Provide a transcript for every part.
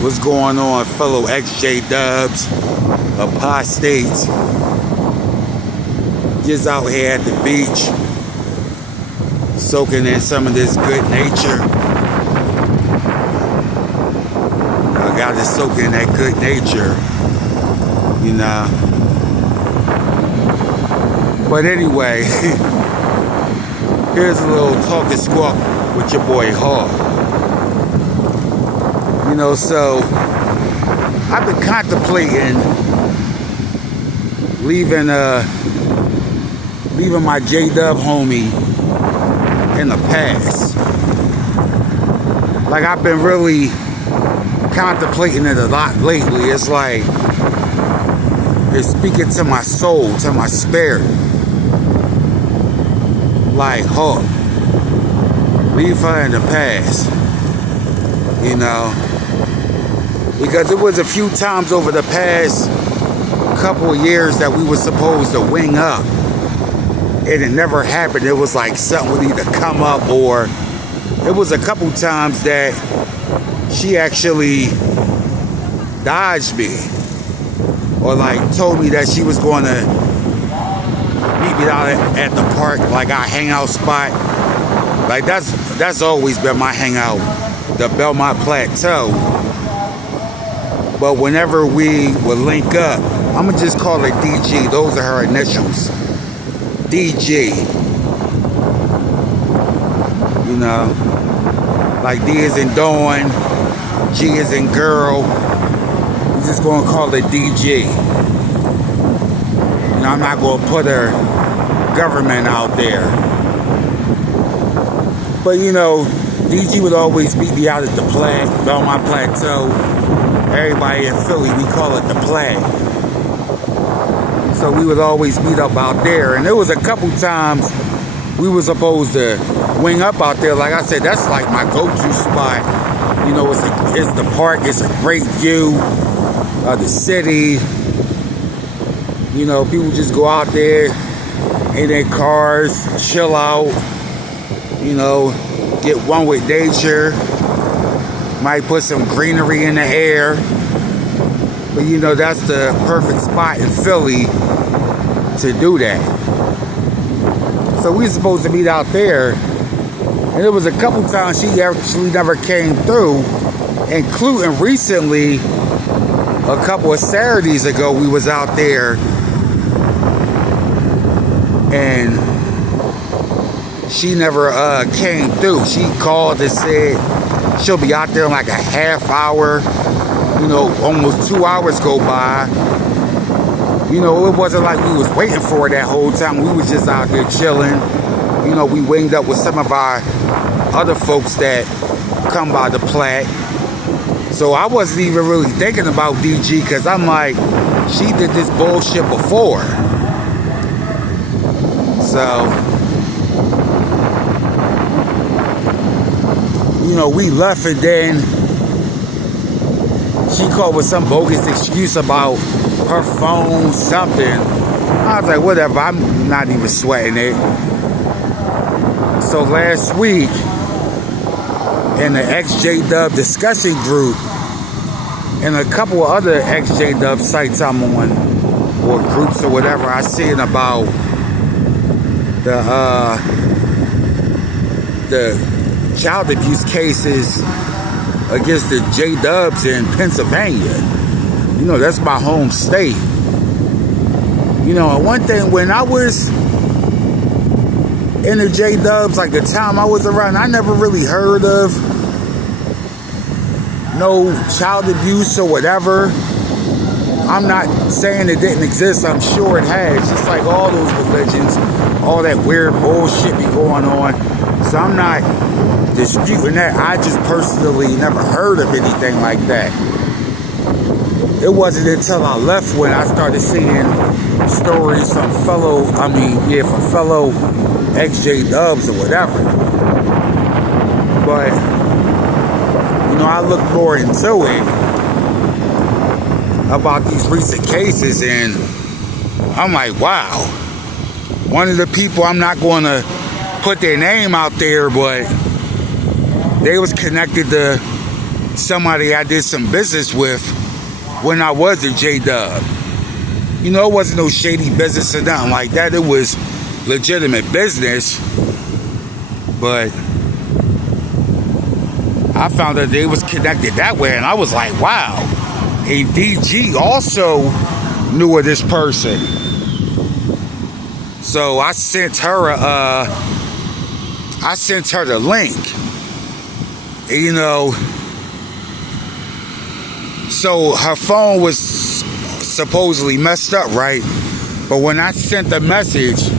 What's going on, fellow XJ Dubs, apostates? Just out here at the beach, soaking in some of this good nature. I got to soak in that good nature, you know. But anyway, here's a little talk and squawk with your boy Hawk. You know, so I've been contemplating leaving my J-Dub homie in the past. Like, I've been really contemplating it a lot lately. It's like it's speaking to my soul, to my spirit. Like, Hawk, leave her in the past. You know, because it was a few times over the past couple of years that we were supposed to wing up, and it never happened. It was like something would either come up, or it was a couple times that she actually dodged me, or like told me that she was going to meet me out at the park, like our hangout spot. Like that's always been my hangout, the Belmont Plateau. But whenever we would link up, I'm gonna just call her DG. Those are her initials. DG. You know, like D is in Dawn, G is in girl. We're just gonna call her DG. You know, I'm not gonna put her government out there. But you know, DG would always meet me out at the Belmont Plateau. Everybody in Philly, we call it the Play. So we would always meet up out there. And there was a couple times we were supposed to wing up out there. Like I said, that's like my go-to spot. You know, it's the park. It's a great view of the city. You know, people just go out there in their cars, chill out. You know, get one with nature. Might put some greenery in the air. But you know, that's the perfect spot in Philly to do that. So we were supposed to meet out there. And there was a couple times she actually never came through. Including recently, a couple of Saturdays ago, we was out there. And she never came through. She called and said she'll be out there in like a half hour. You know, almost 2 hours go by. You know, it wasn't like we was waiting for her that whole time. We was just out there chilling. You know, we winged up with some of our other folks that come by the Platte. So I wasn't even really thinking about DG, because I'm like, she did this bullshit before. So, you know, we left, and then she called with some bogus excuse about her phone, something. I was like, whatever, I'm not even sweating it. So last week, in the XJ-Dub discussion group, and a couple of other XJ-Dub sites I'm on, or groups or whatever, I seen about the child abuse cases against the J-Dubs in Pennsylvania. You know, that's my home state. You know, and one thing, when I was in the J-Dubs, like the time I was around, I never really heard of no child abuse or whatever. I'm not saying it didn't exist. I'm sure it has. Just like all those religions, all that weird bullshit be going on. So I'm not disputing that. I just personally never heard of anything like that. It wasn't until I left when I started seeing stories from fellow XJ-Dubs or whatever. But, you know, I looked more into it about these recent cases, and I'm like, wow. One of the people, I'm not going to put their name out there, but they was connected to somebody I did some business with when I was a J-Dub. You know, it wasn't no shady business or nothing like that. It was legitimate business. But I found that they was connected that way, and I was like, wow. And DG also knew of this person. So I sent her the link. And, you know, so her phone was supposedly messed up, right? But when I sent the message,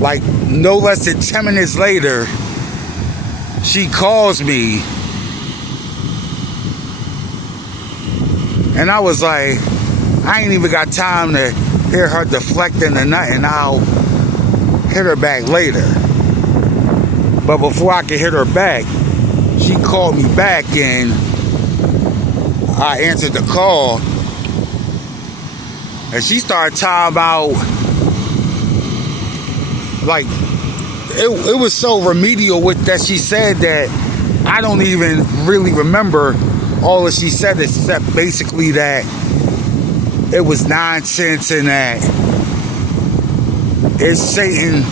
like no less than 10 minutes later, she calls me. And I was like, I ain't even got time to hear her deflecting or nothing. I'll hit her back later. But before I could hit her back, she called me back, and I answered the call. And she started talking about, like, it was so remedial with that she said that I don't even really remember all that she said, except basically that it was nonsense and that it's Satan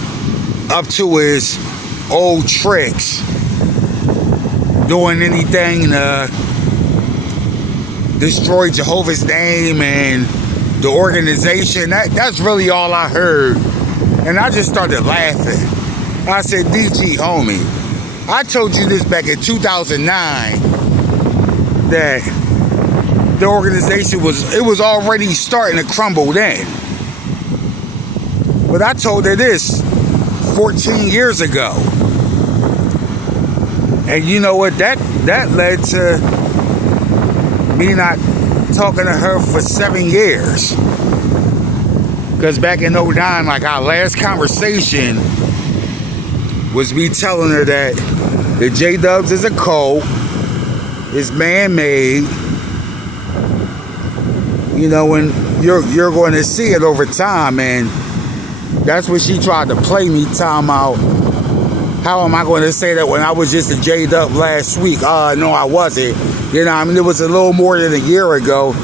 up to his old tricks, doing anything to destroy Jehovah's name and the organization. That's really all I heard. And I just started laughing. I said, DG, homie, I told you this back in 2009 that the organization was already starting to crumble then. But I told her this 14 years ago. And you know what? That led to me not talking to her for 7 years. Because back in 2009, like, our last conversation was me telling her that the J-Dubs is a cult, it's man-made, you know, and you're going to see it over time. And that's what she tried to play me, talking about, how am I going to say that when I was just a J-Dub last week? No, I wasn't. You know, I mean, it was a little more than a year ago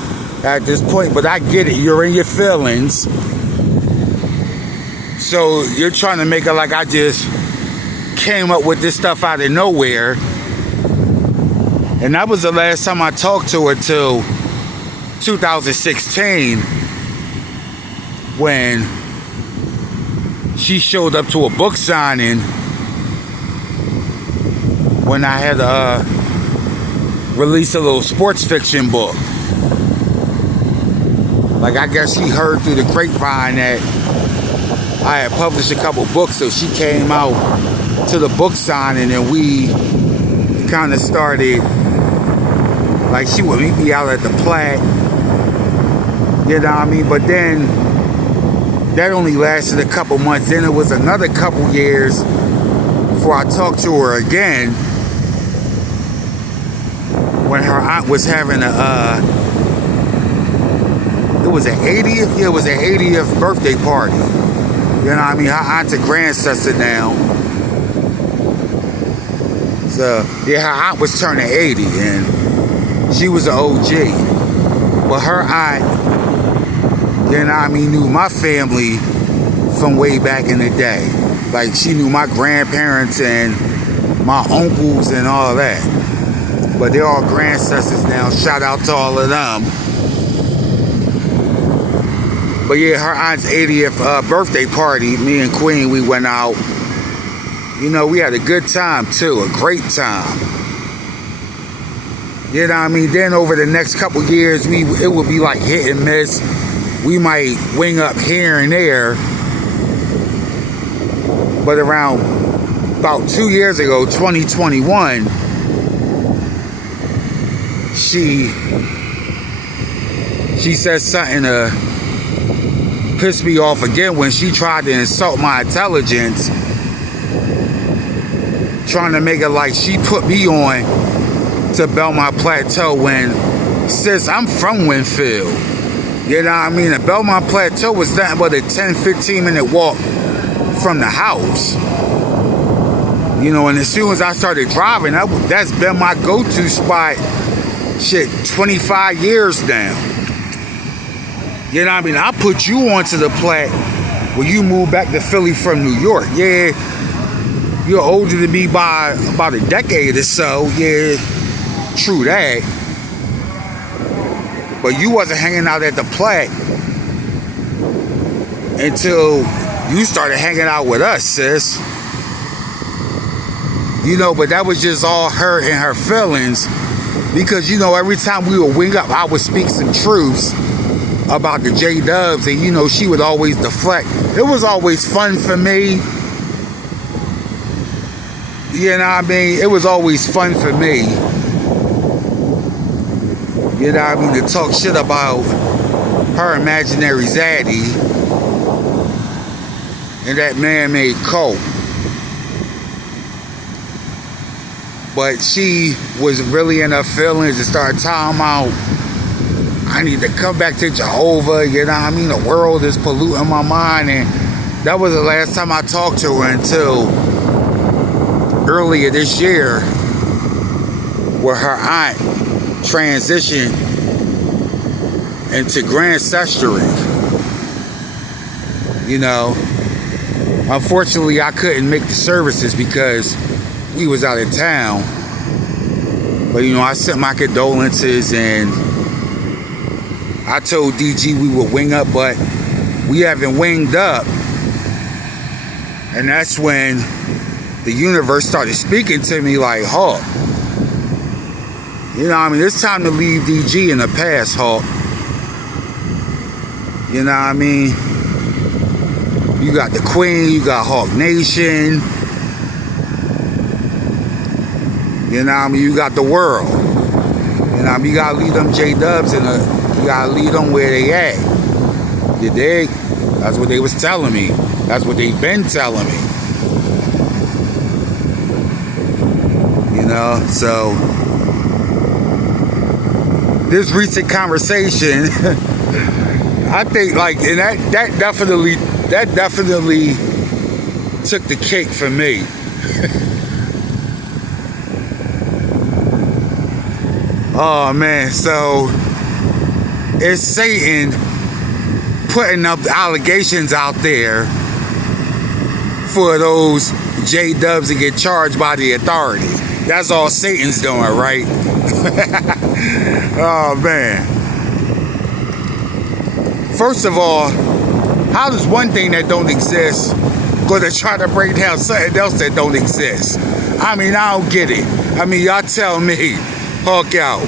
at this point, but I get it. You're in your feelings. So you're trying to make it like I just came up with this stuff out of nowhere. And that was the last time I talked to her till 2016, when she showed up to a book signing when I had released a little sports fiction book. Like, I guess she heard through the grapevine that I had published a couple books, so she came out to the book signing, and we kind of started, like, she would meet me out at the Platte, you know what I mean? But then that only lasted a couple months. Then it was another couple years before I talked to her again, when her aunt was having it was an 80th? Yeah, it was an 80th birthday party. You know what I mean? Her aunt's a grandsister now. So, yeah, her aunt was turning 80, and she was an OG. But her aunt, you know what I mean, knew my family from way back in the day. Like, she knew my grandparents and my uncles and all that. But they're all grandsters now. Shout out to all of them. But yeah, her aunt's 80th birthday party, me and Queen, we went out. You know, we had a good time too, a great time. You know what I mean? Then over the next couple years, it would be like hit and miss. We might wing up here and there. But around about 2 years ago, 2021, she said something to piss me off again when she tried to insult my intelligence, trying to make it like she put me on to Belmont Plateau when, sis, I'm from Winfield. You know what I mean? The Belmont Plateau was nothing but a 10-15 minute walk from the house. You know, and as soon as I started driving, that's been my go-to spot, shit, 25 years now. You know what I mean? I put you onto the Platte when you moved back to Philly from New York. Yeah, you're older than me by about a decade or so. Yeah, true that. But you wasn't hanging out at the Platte until you started hanging out with us, sis. You know, but that was just all her and her feelings. Because, you know, every time we would wing up, I would speak some truths about the J-Dubs, and, you know, she would always deflect. It was always fun for me. You know what I mean? It was always fun for me. You know what I mean? To talk shit about her imaginary zaddy and that man-made coat. But she was really in her feelings and started talking about, I need to come back to Jehovah, you know what I mean? The world is polluting my mind. And that was the last time I talked to her until earlier this year, where her aunt transitioned into grandsestry. You know, unfortunately, I couldn't make the services because we was out of town. But, you know, I sent my condolences, and I told DG we would wing up, but we haven't winged up. And that's when the universe started speaking to me like, Hawk, you know what I mean? It's time to leave DG in the past, Hawk. You know what I mean? You got the Queen, you got Hawk Nation. You know what I mean? You got the world. You know what I mean? You gotta leave them J-Dubs in you gotta leave them where they at. You dig? That's what they was telling me. That's what they've been telling me. You know, so this recent conversation, I think, like, and that definitely took the cake for me. Oh man, so it's Satan putting up allegations out there for those J-Dubs to get charged by the authority. That's all Satan's doing, right? Oh man. First of all, how does one thing that don't exist go to try to break down something else that don't exist? I mean, I don't get it. I mean, y'all tell me. Hawk out.